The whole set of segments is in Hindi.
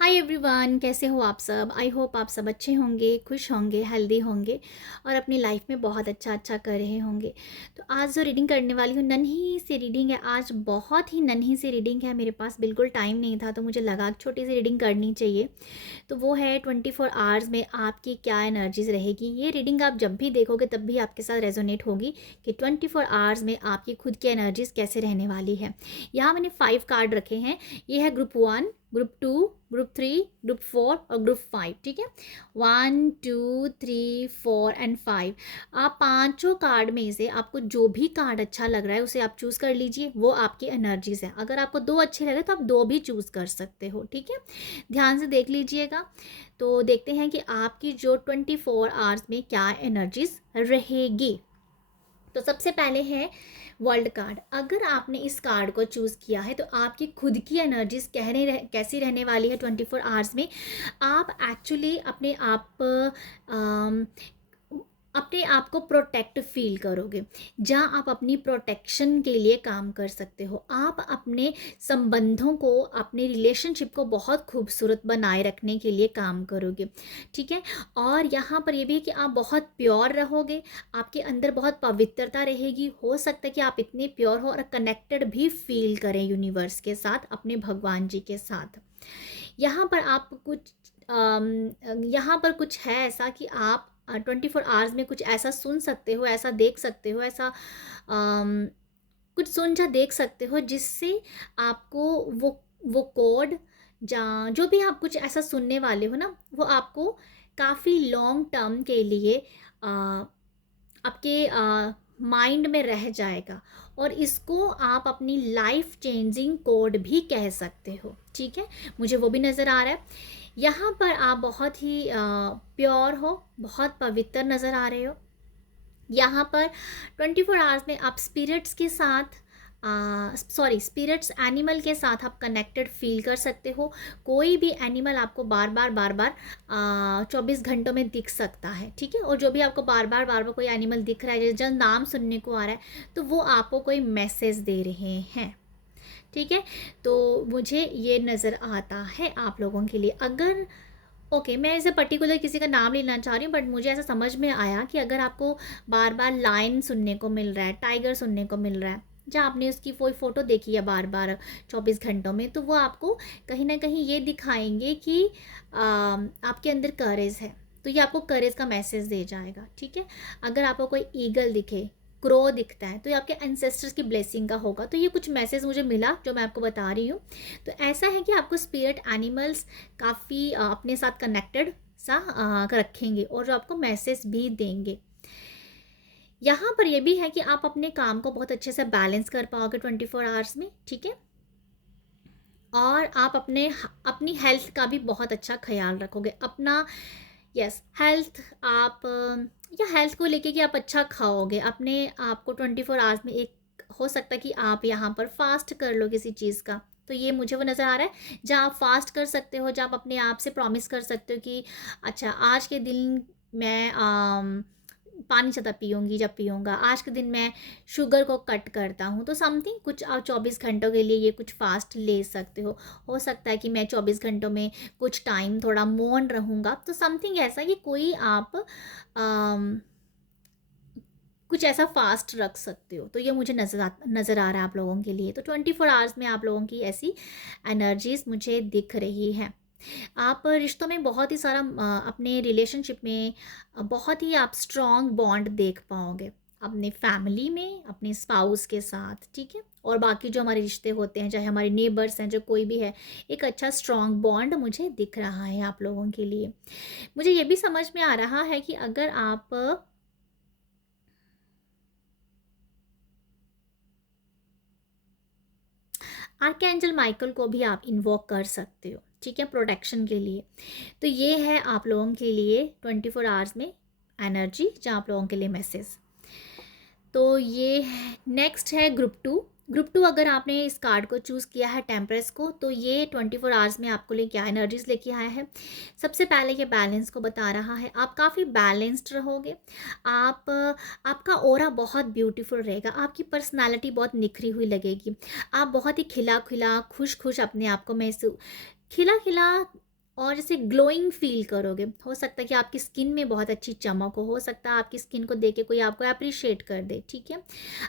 हाय एवरीवन, कैसे हो आप सब। आई होप आप सब अच्छे होंगे, खुश होंगे, हेल्दी होंगे और अपनी लाइफ में बहुत अच्छा अच्छा कर रहे होंगे। तो आज जो रीडिंग करने वाली हूँ, नन्ही सी रीडिंग है। आज बहुत ही नन्ही सी रीडिंग है। मेरे पास बिल्कुल टाइम नहीं था तो मुझे लगा कि छोटी सी रीडिंग करनी चाहिए। तो वो है 24 आवर्स में आपकी क्या एनर्जीज रहेगी। ये रीडिंग आप जब भी देखोगे तब भी आपके साथ रेजोनेट होगी कि 24 आवर्स में आपकी खुद की एनर्जीज कैसे रहने वाली है। यहाँ मैंने 5 कार्ड रखे हैं। ये है ग्रुप 1, ग्रुप 2, ग्रुप 3, ग्रुप 4 और ग्रुप 5। ठीक है, 1, 2, 3, 4 एंड 5। आप पांचों कार्ड में से आपको जो भी कार्ड अच्छा लग रहा है उसे आप चूज़ कर लीजिए। वो आपकी एनर्जीज है। अगर आपको दो अच्छे लगे तो आप दो भी चूज़ कर सकते हो। ठीक है, ध्यान से देख लीजिएगा। तो देखते हैं कि आपकी जो 24 आवर्स में क्या एनर्जीज रहेगी। तो सबसे पहले है वर्ल्ड कार्ड। अगर आपने इस कार्ड को चूज़ किया है तो आपकी खुद की एनर्जीज कैसी रहने वाली है 24 आवर्स में। आप एक्चुअली अपने आप को प्रोटेक्ट फील करोगे, जहाँ आप अपनी प्रोटेक्शन के लिए काम कर सकते हो। आप अपने संबंधों को, अपने रिलेशनशिप को बहुत खूबसूरत बनाए रखने के लिए काम करोगे। ठीक है, और यहाँ पर ये भी है कि आप बहुत प्योर रहोगे। आपके अंदर बहुत पवित्रता रहेगी। हो सकता है कि आप इतने प्योर हो और कनेक्टेड भी फील करें यूनिवर्स के साथ, अपने भगवान जी के साथ। यहाँ पर आप कुछ यहाँ पर कुछ है ऐसा कि आप 24 आवर्स में कुछ ऐसा सुन सकते हो, ऐसा देख सकते हो, ऐसा कुछ सुन या देख सकते हो जिससे आपको वो कोड, जहाँ जो भी आप कुछ ऐसा सुनने वाले हो ना, वो आपको काफ़ी लॉन्ग टर्म के लिए आपके माइंड में रह जाएगा। और इसको आप अपनी लाइफ चेंजिंग कोड भी कह सकते हो। ठीक है, मुझे वो भी नज़र आ रहा है। यहाँ पर आप बहुत ही प्योर हो, बहुत पवित्र नज़र आ रहे हो। यहाँ पर 24 आवर्स में आप स्पिरिट्स के साथ, स्पिरिट्स एनिमल के साथ आप कनेक्टेड फील कर सकते हो। कोई भी एनिमल आपको बार बार 24 घंटों में दिख सकता है। ठीक है, और जो भी आपको बार बार कोई एनिमल दिख रहा है, जब नाम सुनने को आ रहा है, तो वो आपको कोई मैसेज दे रहे हैं। ठीक है, तो मुझे ये नज़र आता है आप लोगों के लिए। अगर ओके, मैं ऐसे पर्टिकुलर किसी का नाम लेना चाह रही हूँ, बट मुझे ऐसा समझ में आया कि अगर आपको बार बार लायन सुनने को मिल रहा है, टाइगर सुनने को मिल रहा है, जहाँ आपने उसकी कोई फ़ोटो देखी है बार बार 24 घंटों में, तो वो आपको कहीं ना कहीं ये दिखाएंगे कि आपके अंदर करेज है। तो ये आपको करेज का मैसेज दे जाएगा। ठीक है, अगर आपको कोई ईगल दिखे, क्रो दिखता है, तो ये आपके एंसेस्टर्स की ब्लेसिंग का होगा। तो ये कुछ मैसेज मुझे मिला जो मैं आपको बता रही हूँ। तो ऐसा है कि आपको स्पिरिट एनिमल्स काफ़ी अपने साथ कनेक्टेड सा रखेंगे और जो आपको मैसेज भी देंगे। यहाँ पर ये भी है कि आप अपने काम को बहुत अच्छे से बैलेंस कर पाओगे 24 आवर्स में। ठीक है, और आप अपनी हेल्थ का भी बहुत अच्छा ख्याल रखोगे। अपना यस हेल्थ, आप या हेल्थ को लेके कि आप अच्छा खाओगे। अपने आप को 24 आवर्स में, एक हो सकता है कि आप यहाँ पर फास्ट कर लो किसी चीज़ का। तो ये मुझे वो नज़र आ रहा है जहाँ आप फास्ट कर सकते हो, जहाँ आप अपने आप से प्रॉमिस कर सकते हो कि अच्छा, आज के दिन मैं पानी ज़्यादा पीऊँगी, जब पीऊँगा आज के दिन मैं शुगर को कट करता हूँ। तो समथिंग कुछ आप 24 घंटों के लिए ये कुछ फास्ट ले सकते हो सकता है कि मैं 24 घंटों में कुछ टाइम थोड़ा मौन रहूँगा। तो समथिंग ऐसा कि कोई आप कुछ ऐसा फास्ट रख सकते हो। तो ये मुझे नज़र आ रहा है आप लोगों के लिए। तो 24 आवर्स में आप लोगों की ऐसी एनर्जीज मुझे दिख रही है। आप रिश्तों में बहुत ही सारा अपने रिलेशनशिप में बहुत ही आप स्ट्रॉन्ग बॉन्ड देख पाओगे, अपने फैमिली में, अपने स्पाउस के साथ। ठीक है, और बाकी जो हमारे रिश्ते होते हैं, चाहे हमारे नेबर्स हैं, जो कोई भी है, एक अच्छा स्ट्रॉन्ग बॉन्ड मुझे दिख रहा है आप लोगों के लिए। मुझे ये भी समझ में आ रहा है कि अगर आप आर्कएंजल माइकल को भी आप इन्वोक कर सकते हो। ठीक है, प्रोटेक्शन के लिए। तो ये है आप लोगों के लिए 24 आवर्स में एनर्जी, जहाँ आप लोगों के लिए मैसेज। तो ये नेक्स्ट है ग्रुप 2। ग्रुप 2 अगर आपने इस कार्ड को चूज़ किया है टेम्परेस को, तो ये 24 आवर्स में आपको लिए क्या एनर्जीज़ लेके आया है। सबसे पहले ये बैलेंस को बता रहा है, आप काफ़ी बैलेंस्ड रहोगे। आप आपका ऑरा बहुत ब्यूटीफुल रहेगा, आपकी पर्सनैलिटी बहुत निखरी हुई लगेगी। आप बहुत ही खिला-खिला, खुश-खुश अपने आप को खिला-खिला और जैसे ग्लोइंग फ़ील करोगे। हो सकता है कि आपकी स्किन में बहुत अच्छी चमक हो सकता है आपकी स्किन को देख के कोई आपको एप्रिशिएट कर दे, ठीक है?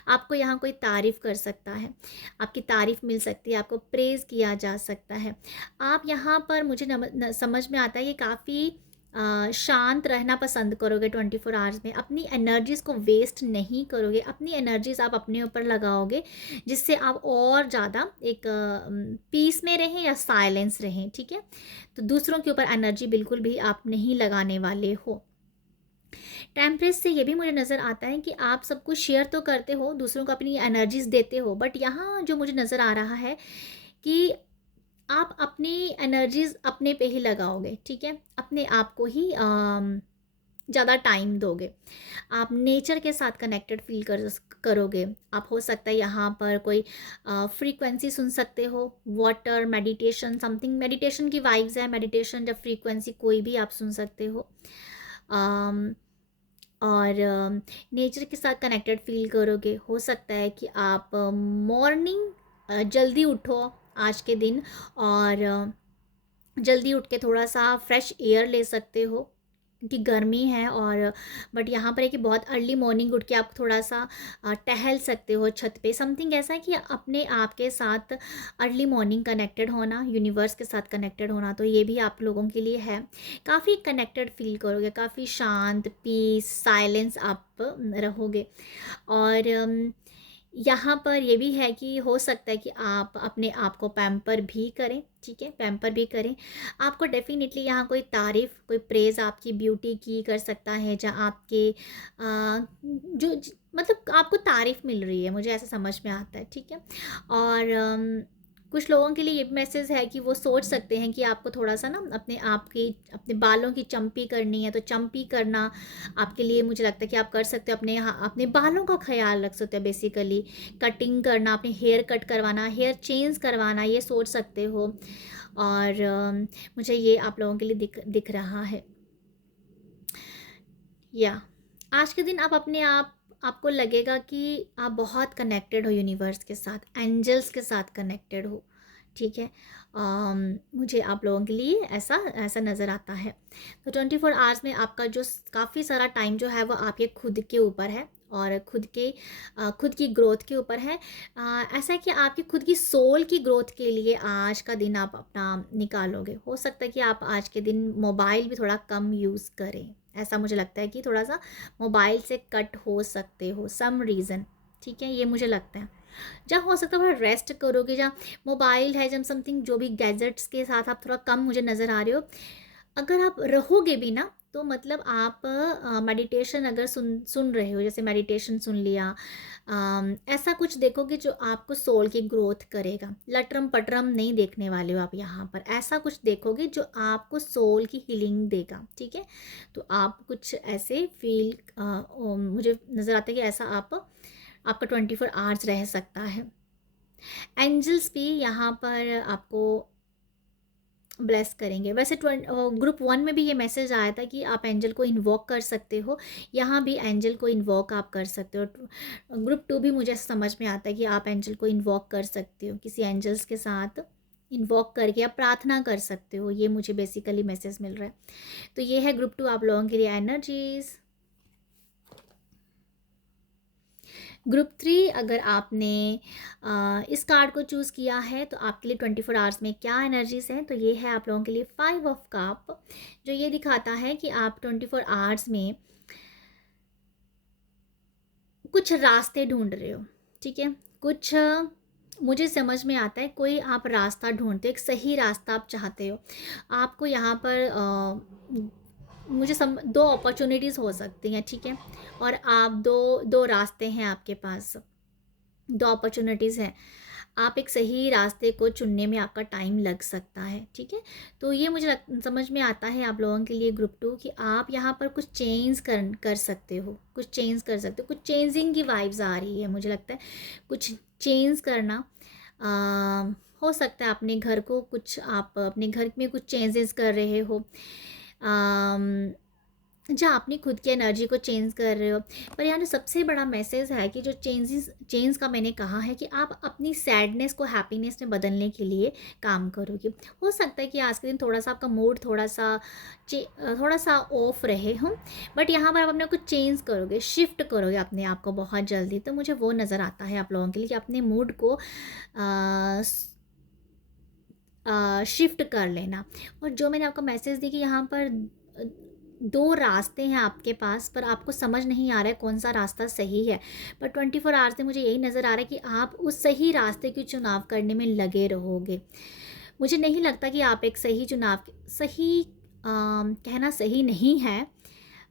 आपको यहाँ कोई तारीफ़ कर सकता है, आपकी तारीफ़ मिल सकती है, आपको प्रेज़ किया जा सकता है। आप यहाँ पर मुझे समझ में आता है ये काफ़ी शांत रहना पसंद करोगे 24 आवर्स में, अपनी एनर्जीज़ को वेस्ट नहीं करोगे, अपनी एनर्जीज़ आप अपने ऊपर लगाओगे, जिससे आप और ज़्यादा एक पीस में रहें या साइलेंस रहें, ठीक है? तो दूसरों के ऊपर एनर्जी बिल्कुल भी आप नहीं लगाने वाले हो। टेम्परेस से ये भी मुझे नज़र आता है कि आप सब कुछ शेयर तो करते हो, दूसरों को अपनी एनर्जीज़ देते हो, बट यहाँ जो मुझे नज़र आ रहा है कि आप अपनी एनर्जीज़ अपने पे ही लगाओगे, ठीक है? अपने आप को ही ज़्यादा टाइम दोगे। आप नेचर के साथ कनेक्टेड फ़ील करोगे। आप हो सकता है यहाँ पर कोई फ्रीक्वेंसी सुन सकते हो, वाटर, मेडिटेशन, समथिंग मेडिटेशन की वाइब्स है, मेडिटेशन या फ्रीक्वेंसी कोई भी आप सुन सकते हो। और नेचर के साथ कनेक्टेड फ़ील करोगे। हो सकता है कि आप मॉर्निंग जल्दी उठो आज के दिन और जल्दी उठ के थोड़ा-सा फ्रेश एयर ले सकते हो, क्योंकि गर्मी है और बट यहाँ पर है कि बहुत अर्ली मॉर्निंग उठ के आप थोड़ा-सा टहल सकते हो छत पे। समथिंग ऐसा है कि अपने आप के साथ अर्ली मॉर्निंग कनेक्टेड होना, यूनिवर्स के साथ कनेक्टेड होना, तो ये भी आप लोगों के लिए है। काफ़ी कनेक्टेड फ़ील करोगे, काफ़ी शांत, पीस, साइलेंस आप रहोगे और यहाँ पर ये भी है कि हो सकता है कि आप अपने आप को पैम्पर भी करें, ठीक है? पैम्पर भी करें। आपको डेफ़िनिटली यहाँ कोई तारीफ़, कोई प्रेज़ आपकी ब्यूटी की कर सकता है, जहाँ आपके जो मतलब आपको तारीफ़ मिल रही है, मुझे ऐसा समझ में आता है, ठीक है? और कुछ लोगों के लिए ये मैसेज है कि वो सोच सकते हैं कि आपको थोड़ा-सा ना अपने बालों की चंपी करनी है, तो चंपी करना आपके लिए मुझे लगता है कि आप कर सकते हो। अपने बालों का ख़्याल रख सकते हो बेसिकली। कटिंग करना, अपने हेयर कट करवाना, हेयर चेंज करवाना, ये सोच सकते हो और मुझे ये आप लोगों के लिए दिख रहा है। या आज के दिन आपको लगेगा कि आप बहुत कनेक्टेड हो यूनिवर्स के साथ, एंजल्स के साथ कनेक्टेड हो, ठीक है? मुझे आप लोगों के लिए ऐसा ऐसा नज़र आता है। तो 24 आवर्स में आपका जो काफ़ी सारा टाइम जो है वो आपके खुद के ऊपर है और खुद की ग्रोथ के ऊपर है। ऐसा है कि आपकी खुद की सोल की ग्रोथ के लिए आज का दिन आप अपना निकालोगे। हो सकता है कि आप आज के दिन मोबाइल भी थोड़ा कम यूज़ करें। ऐसा मुझे लगता है कि थोड़ा-सा मोबाइल से कट हो सकते हो सम रीज़न, ठीक है? ये मुझे लगता है। जहाँ हो सकता है थोड़ा रेस्ट करोगे, जहाँ मोबाइल है, जब समथिंग जो भी गैजेट्स के साथ आप थोड़ा कम मुझे नज़र आ रहे हो। अगर आप रहोगे भी ना, तो मतलब आप मेडिटेशन अगर सुन रहे हो, जैसे मेडिटेशन सुन लिया, ऐसा कुछ देखोगे जो आपको सोल की ग्रोथ करेगा। लटरम-पटरम नहीं देखने वाले हो आप यहाँ पर, ऐसा कुछ देखोगे जो आपको सोल की हीलिंग देगा, ठीक है? तो आप कुछ ऐसे फ़ील मुझे नज़र आता है कि ऐसा आपका 24 आवर्स रह सकता है। एंजल्स भी यहाँ पर आपको ब्लेस करेंगे। वैसे ग्रुप 1 में भी ये मैसेज आया था कि आप एंजल को इन्वोक कर सकते हो, यहाँ भी एंजल को इन्वोक आप कर सकते हो। ग्रुप 2 भी मुझे समझ में आता है कि आप एंजल को इन्वोक कर सकते हो, किसी एंजल्स के साथ इन्वोक करके आप प्रार्थना कर सकते हो, ये मुझे बेसिकली मैसेज मिल रहा है। तो ये है ग्रुप 2 आप लोगों के लिए एनर्जीज़। ग्रुप 3 अगर आपने इस कार्ड को चूज़ किया है तो आपके लिए 24 आवर्स में क्या एनर्जीज़ हैं, तो ये है आप लोगों के लिए 5 ऑफ कप, जो ये दिखाता है कि आप 24 आवर्स में कुछ रास्ते ढूंढ रहे हो, ठीक है? कुछ मुझे समझ में आता है, कोई आप रास्ता ढूंढते हो, एक सही रास्ता आप चाहते हो। आपको यहाँ पर दो अपॉर्चुनिटीज़ हो सकती हैं, ठीक है? और आप दो रास्ते हैं आपके पास, दो अपॉर्चुनिटीज़ हैं। आप एक सही रास्ते को चुनने में आपका टाइम लग सकता है, ठीक है। तो ये मुझे समझ में आता है आप लोगों के लिए ग्रुप 2 कि आप यहाँ पर कुछ चेंज कर सकते हो, कुछ चेंज कर सकते हो, कुछ चेंजिंग की वाइब्स आ रही है मुझे लगता है। कुछ चेंज करना हो सकता है अपने घर को, कुछ आप अपने घर में कुछ चेंजेस कर रहे हो, जहाँ अपनी खुद की एनर्जी को चेंज कर रहे हो। पर यहाँ जो सबसे बड़ा मैसेज है कि जो चेंज का मैंने कहा है कि आप अपनी सैडनेस को हैप्पीनेस में बदलने के लिए काम करोगे। हो सकता है कि आज के दिन थोड़ा सा आपका मूड थोड़ा सा ऑफ रहे हो, बट यहाँ पर आप अपने कुछ चेंज करोगे, शिफ्ट करोगे अपने आप को बहुत जल्दी। तो मुझे वो नज़र आता है आप लोगों के लिए कि अपने मूड को शिफ्ट कर लेना। और जो मैंने आपको मैसेज दी कि यहाँ पर 2 रास्ते हैं आपके पास, पर आपको समझ नहीं आ रहा है कौन सा रास्ता सही है। पर 24 आवर्स में मुझे यही नज़र आ रहा है कि आप उस सही रास्ते की चुनाव करने में लगे रहोगे। मुझे नहीं लगता कि आप एक सही कहना सही नहीं है।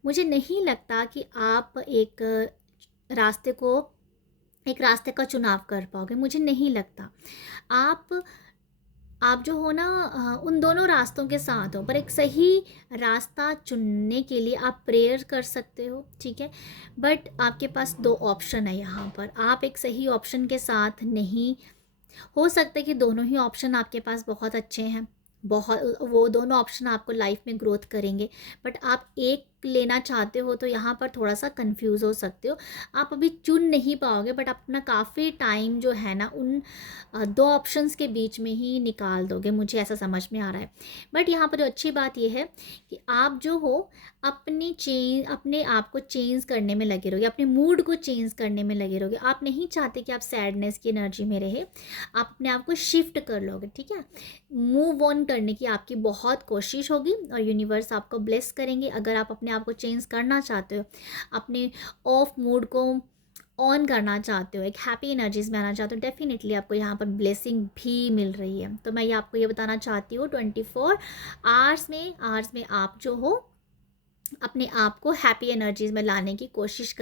मुझे नहीं लगता कि आप रास्ते को एक रास्ते का चुनाव कर पाओगे, मुझे नहीं लगता। आप जो हो ना उन दोनों रास्तों के साथ हो, पर एक सही रास्ता चुनने के लिए आप प्रेयर कर सकते हो, ठीक है। बट आपके पास 2 ऑप्शन है यहाँ पर, आप एक सही ऑप्शन के साथ नहीं, हो सकता है कि दोनों ही ऑप्शन आपके पास बहुत अच्छे हैं, बहुत वो दोनों ऑप्शन आपको लाइफ में ग्रोथ करेंगे, बट आप एक लेना चाहते हो तो यहाँ पर थोड़ा सा कंफ्यूज हो सकते हो। आप अभी चुन नहीं पाओगे, बट अपना काफ़ी टाइम जो है ना उन 2 ऑप्शंस के बीच में ही निकाल दोगे, मुझे ऐसा समझ में आ रहा है। बट यहाँ पर जो अच्छी बात यह है कि आप जो हो अपने आप को चेंज करने में लगे रहोगे, अपने मूड को चेंज करने में लगे रहोगे। आप नहीं चाहते कि आप सैडनेस की एनर्जी में रहे, आप अपने आप को शिफ्ट कर लोगे, ठीक है। मूव ऑन करने की आपकी बहुत कोशिश होगी और यूनिवर्स आपको ब्लेस करेंगे। अगर आप अपने आप को चेंज करना चाहते हो, अपने ऑफ मूड को ऑन करना चाहते हो, एक हैप्पी एनर्जीज में आना चाहते हो, डेफिनेटली आपको यहाँ पर ब्लेसिंग भी मिल रही है। तो मैं आपको ये बताना चाहती हूँ 24 आवर्स में आप जो हो अपने आप को हैप्पी एनर्जीज में लाने की कोशिश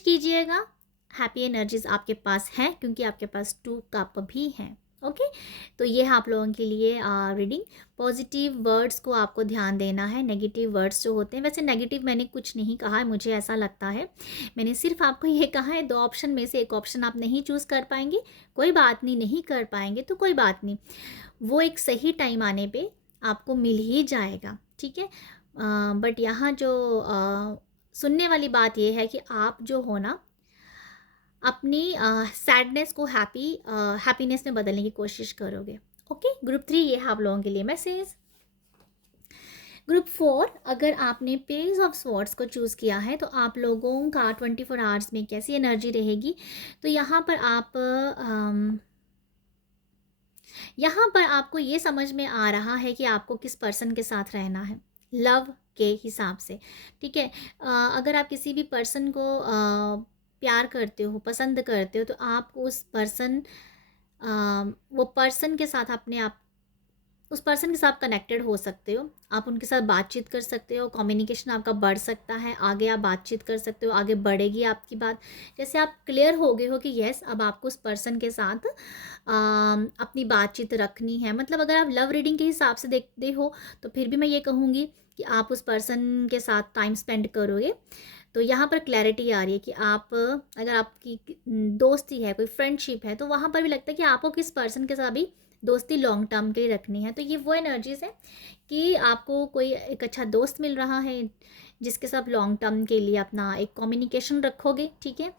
कीजिएगा। हैप्पी एनर्जीज आपके पास हैं क्योंकि आपके पास 2 कप भी हैं। ओके, तो ये है आप लोगों के लिए रीडिंग। पॉजिटिव वर्ड्स को आपको ध्यान देना है, नेगेटिव वर्ड्स जो होते हैं, वैसे नेगेटिव मैंने कुछ नहीं कहा है, मुझे ऐसा लगता है मैंने सिर्फ आपको ये कहा है 2 ऑप्शन में से एक ऑप्शन आप नहीं चूज़ कर पाएंगे, कोई बात नहीं, नहीं कर पाएंगे तो कोई बात नहीं, वो एक सही टाइम आने पे आपको मिल ही जाएगा, ठीक है। बट यहाँ जो सुनने वाली बात ये है कि आप जो हो ना अपनी सैडनेस को हैप्पीनेस में बदलने की कोशिश करोगे। ओके, ग्रुप 3 ये है आप लोगों के लिए मैसेज। ग्रुप 4, अगर आपने पेज ऑफ स्वॉर्ड्स को चूज़ किया है तो आप लोगों का 24 आवर्स में कैसी एनर्जी रहेगी। तो यहाँ पर आपको ये समझ में आ रहा है कि आपको किस पर्सन के साथ रहना है, लव के हिसाब से, ठीक है। अगर आप किसी भी पर्सन को प्यार करते हो, पसंद करते हो, तो आप वो पर्सन के साथ उस पर्सन के साथ कनेक्टेड हो सकते हो, आप उनके साथ बातचीत कर सकते हो, कम्युनिकेशन आपका बढ़ सकता है, आगे आप बातचीत कर सकते हो, आगे बढ़ेगी आपकी बात। जैसे आप क्लियर हो गए हो कि यस अब आपको उस पर्सन के साथ अपनी बातचीत रखनी है। मतलब अगर आप लव रीडिंग के हिसाब से देखते हो तो फिर भी मैं ये कहूँगी कि आप उस पर्सन के साथ टाइम स्पेंड करोगे। तो यहाँ पर क्लैरिटी आ रही है कि अगर आपकी दोस्ती है, कोई फ्रेंडशिप है, तो वहाँ पर भी लगता है कि आपको किस पर्सन के साथ भी दोस्ती लॉन्ग टर्म के लिए रखनी है। तो ये वो एनर्जीज़ है कि आपको कोई एक अच्छा दोस्त मिल रहा है जिसके साथ लॉन्ग टर्म के लिए अपना एक कम्युनिकेशन रखोगे, ठीक है।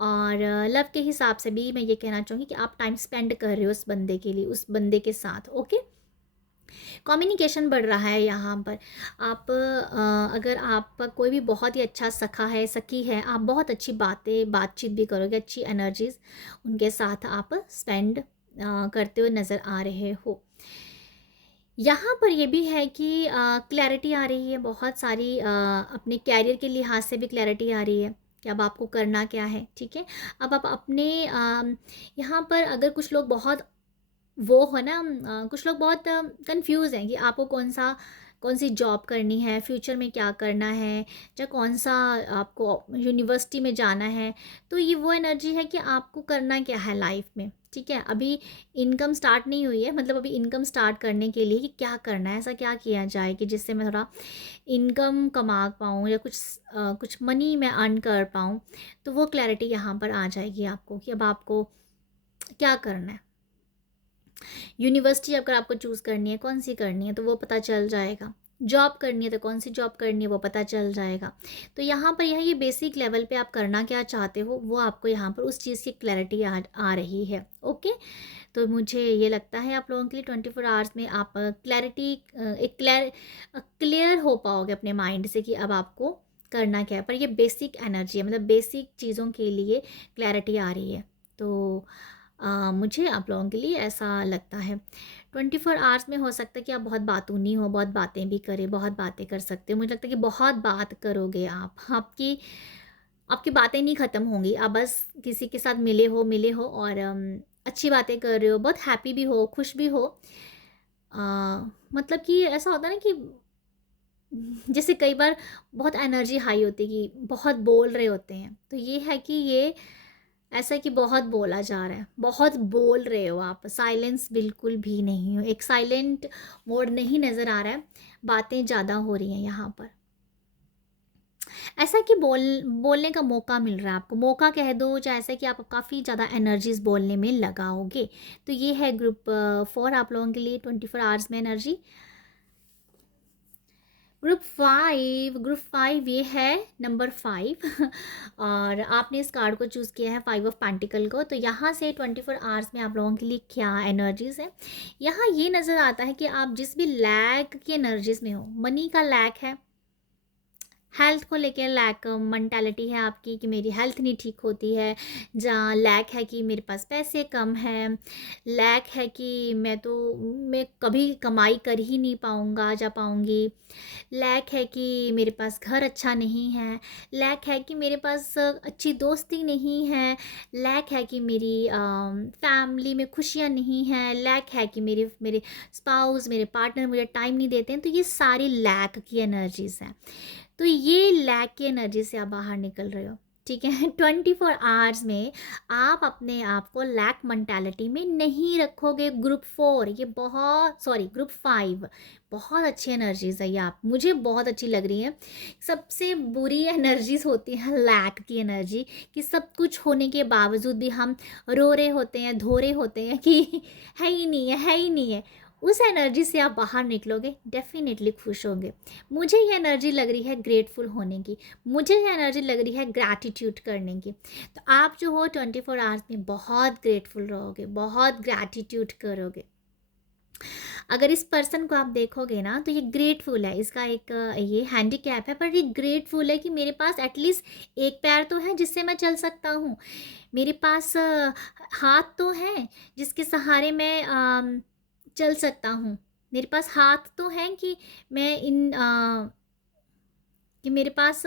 और लव के हिसाब से भी मैं ये कहना चाहूँगी कि आप टाइम स्पेंड कर रहे हो उस बंदे के लिए, उस बंदे के साथ। ओके, कम्युनिकेशन बढ़ रहा है यहाँ पर। अगर आपका कोई भी बहुत ही अच्छा सखी है, आप बहुत अच्छी बातचीत भी करोगे, अच्छी एनर्जीज उनके साथ आप स्पेंड करते हुए नज़र आ रहे हो। यहाँ पर ये भी है कि क्लैरिटी आ रही है बहुत सारी, अपने कैरियर के लिहाज से भी क्लैरिटी आ रही है कि अब आपको करना क्या है, ठीक है। अब आप अपने यहाँ पर अगर कुछ लोग बहुत वो है ना, कुछ लोग बहुत कंफ्यूज हैं कि आपको कौन सा कौन सी जॉब करनी है, फ्यूचर में क्या करना है, या कौन सा आपको यूनिवर्सिटी में जाना है। तो ये वो एनर्जी है कि आपको करना क्या है लाइफ में, ठीक है। अभी इनकम स्टार्ट नहीं हुई है, मतलब अभी इनकम स्टार्ट करने के लिए कि क्या करना है, ऐसा क्या किया जाए कि जिससे मैं थोड़ा इनकम कमा पाऊँ या कुछ मनी मैं अर्न कर पाऊँ। तो वो क्लैरिटी यहाँ पर आ जाएगी आपको कि अब आपको क्या करना है। यूनिवर्सिटी अगर आपको चूज़ करनी है, कौन सी करनी है, तो वो पता चल जाएगा। जॉब करनी है तो कौन सी जॉब करनी है वो पता चल जाएगा। तो यहाँ पर यह ये बेसिक लेवल पे आप करना क्या चाहते हो वो आपको यहाँ पर उस चीज़ की क्लैरिटी आ रही है। ओके, तो मुझे ये लगता है आप लोगों के लिए 24 आवर्स में आप क्लैरिटी एक क्लियर हो पाओगे अपने माइंड से कि अब आपको करना क्या है। पर ये बेसिक एनर्जी है, मतलब बेसिक चीज़ों के लिए क्लैरिटी आ रही है। तो मुझे आप लोगों के लिए ऐसा लगता है 24 आवर्स में हो सकता है कि आप बहुत बातूनी हो, बहुत बातें भी करें, बहुत बातें कर सकते हो। मुझे लगता है कि बहुत बात करोगे आप, आपकी आपकी बातें नहीं ख़त्म होंगी। आप बस किसी के साथ मिले हो और अच्छी बातें कर रहे हो, बहुत हैप्पी भी हो, खुश भी हो। मतलब कि ऐसा होता है ना कि जैसे कई बार बहुत एनर्जी हाई होती है कि बहुत बोल रहे होते हैं, तो ये है कि ये ऐसा है कि बहुत बोला जा रहा है, बहुत बोल रहे हो आप, साइलेंस बिल्कुल भी नहीं हो, एक साइलेंट मोड नहीं नज़र आ रहा है, बातें ज़्यादा हो रही हैं यहाँ पर। ऐसा कि बोलने का मौका मिल रहा है आपको, मौका कह दो, चाहे ऐसा कि आप काफ़ी ज़्यादा एनर्जीज बोलने में लगाओगे। तो ये है ग्रुप 4 आप लोगों के लिए 24 आवर्स में एनर्जी। ग्रुप 5 ये है नंबर 5 और आपने इस कार्ड को चूज़ किया है 5 ऑफ पेंटिकल को। तो यहाँ से 24 आवर्स में आप लोगों के लिए क्या एनर्जीज़ है, यहाँ ये नज़र आता है कि आप जिस भी लैक की एनर्जीज़ में हो, मनी का लैक है, हेल्थ को लेकर लैक मेंटालिटी है आपकी कि मेरी हेल्थ नहीं ठीक होती है, जहाँ लैक है कि मेरे पास पैसे कम हैं, लैक है कि मैं कभी कमाई कर ही नहीं पाऊँगी, लैक है कि मेरे पास घर अच्छा नहीं है, लैक है कि मेरे पास अच्छी दोस्ती नहीं है, लैक है कि मेरी फैमिली में खुशियाँ नहीं हैं, लैक है कि मेरे स्पाउस, मेरे पार्टनर मुझे टाइम नहीं देते हैं। तो ये सारी लैक की एनर्जीज़ हैं। तो ये लैक की एनर्जी से आप बाहर निकल रहे हो, ठीक है। 24 आवर्स में आप अपने आप को लैक मेंटालिटी में नहीं रखोगे। ग्रुप 5 बहुत अच्छी एनर्जीज है ये, आप मुझे बहुत अच्छी लग रही है। सबसे बुरी एनर्जीज होती है लैक की एनर्जी, कि सब कुछ होने के बावजूद भी हम रो रहे होते हैं, धो रहे होते हैं कि है ही नहीं है, है ही नहीं है। उस एनर्जी से आप बाहर निकलोगे, डेफिनेटली खुश होंगे। मुझे ये एनर्जी लग रही है ग्रेटफुल होने की, मुझे ये एनर्जी लग रही है ग्रैटिट्यूड करने की। तो आप जो हो 24 आवर्स में बहुत ग्रेटफुल रहोगे, बहुत ग्रैटिट्यूड करोगे। अगर इस पर्सन को आप देखोगे ना तो ये ग्रेटफुल है, इसका एक ये हैंडीकैप है, पर ये ग्रेटफुल है कि मेरे पास एटलीस्ट एक पैर तो है जिससे मैं चल सकता हूँ, मेरे पास हाथ तो है जिसके सहारे मैं चल सकता हूँ, मेरे पास हाथ तो हैं कि मैं कि मेरे पास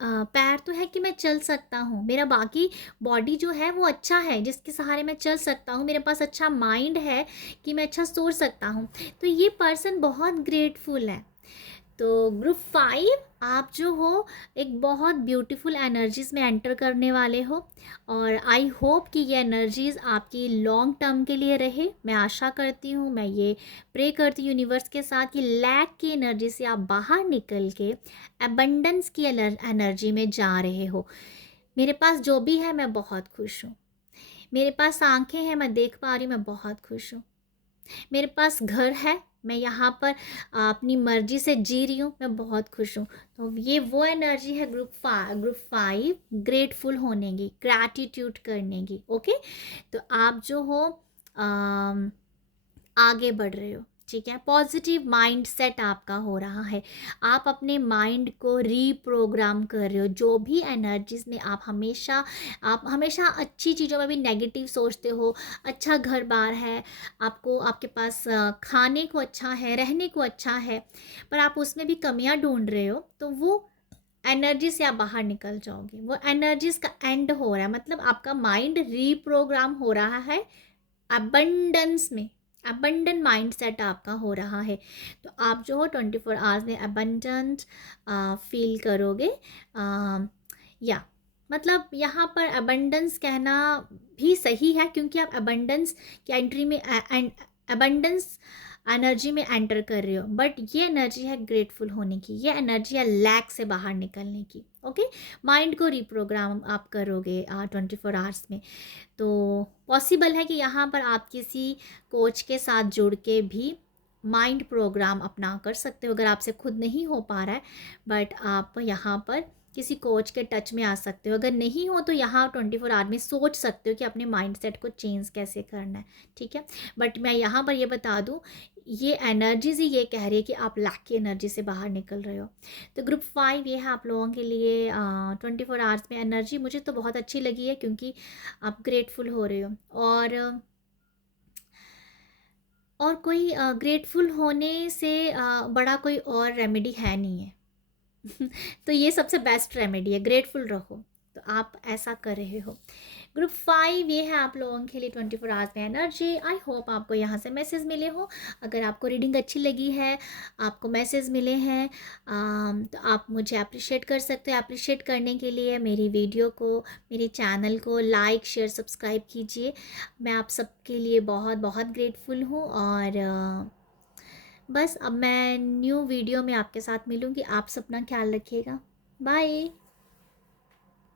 पैर तो है कि मैं चल सकता हूँ, मेरा बाकी बॉडी जो है वो अच्छा है जिसके सहारे मैं चल सकता हूँ, मेरे पास अच्छा माइंड है कि मैं अच्छा सोच सकता हूँ। तो ये पर्सन बहुत ग्रेटफुल है। तो ग्रुप 5 आप जो हो एक बहुत ब्यूटीफुल एनर्जीज़ में एंटर करने वाले हो, और आई होप कि ये एनर्जीज़ आपकी लॉन्ग टर्म के लिए रहे। मैं आशा करती हूँ, मैं ये प्रे करती हूँ यूनिवर्स के साथ कि लैक की एनर्जी से आप बाहर निकल के एबंडेंस की एनर्जी में जा रहे हो। मेरे पास जो भी है मैं बहुत खुश हूँ, मेरे पास आंखें हैं मैं देख पा रही हूँ, मैं बहुत खुश हूँ, मेरे पास घर है, मैं यहाँ पर अपनी मर्जी से जी रही हूँ, मैं बहुत खुश हूँ। तो ये वो एनर्जी है ग्रुप 5 ग्रेटफुल होने की, ग्रैटिट्यूड करने की। ओके, तो आप जो हो आगे बढ़ रहे हो, ठीक है, पॉजिटिव माइंड सेट आपका हो रहा है, आप अपने माइंड को रीप्रोग्राम कर रहे हो। जो भी एनर्जीज में आप हमेशा अच्छी चीज़ों में भी नेगेटिव सोचते हो, अच्छा घर बार है आपको, आपके पास खाने को अच्छा है, रहने को अच्छा है, पर आप उसमें भी कमियां ढूंढ रहे हो, तो वो एनर्जी से आप बाहर निकल जाओगे। वो एनर्जीज का एंड हो रहा है, मतलब आपका माइंड रीप्रोग्राम हो रहा है अबंडेंस में, अबंडेंट माइंडसेट आपका हो रहा है, तो आप जो हो 24 आवर्स में अबंडेंट फील करोगे। या मतलब यहाँ पर अबंडेंस कहना भी सही है, क्योंकि आप अबंडेंस की एंट्री में अबंडेंस एनर्जी में एंटर कर रहे हो, बट ये एनर्जी है ग्रेटफुल होने की, ये एनर्जी है लैक से बाहर निकलने की। ओके, माइंड को रिप्रोग्राम आप करोगे 24 आवर्स में। तो पॉसिबल है कि यहाँ पर आप किसी कोच के साथ जुड़ के भी माइंड प्रोग्राम अपना कर सकते हो, अगर आपसे खुद नहीं हो पा रहा है, बट आप यहाँ पर किसी कोच के टच में आ सकते हो। अगर नहीं हो तो यहाँ 24 आवर में सोच सकते हो कि अपने माइंडसेट को चेंज कैसे करना है, ठीक है। बट मैं यहाँ पर ये बता दूँ, ये एनर्जीज ही ये कह रही है कि आप लैक की एनर्जी से बाहर निकल रहे हो। तो ग्रुप 5 ये है आप लोगों के लिए 24 आवर्स में एनर्जी। मुझे तो बहुत अच्छी लगी है, क्योंकि आप ग्रेटफुल हो रहे हो, और कोई ग्रेटफुल होने से बड़ा कोई और रेमेडी है नहीं है। तो ये सबसे बेस्ट रेमेडी है, ग्रेटफुल रहो। तो आप ऐसा कर रहे हो। ग्रुप 5 ये है आप लोगों के लिए 24 आवर्स में एनर्जी। आई होप आपको यहाँ से मैसेज मिले हो। अगर आपको रीडिंग अच्छी लगी है, आपको मैसेज मिले हैं, तो आप मुझे अप्रिशिएट कर सकते हो। अप्रिशिएट करने के लिए मेरी वीडियो को, मेरे चैनल को लाइक शेयर सब्सक्राइब कीजिए। मैं आप सबके लिए बहुत बहुत ग्रेटफुल हूँ। और बस अब मैं न्यू वीडियो में आपके साथ मिलूँगी। आप सब अपना ख्याल रखिएगा। बाय।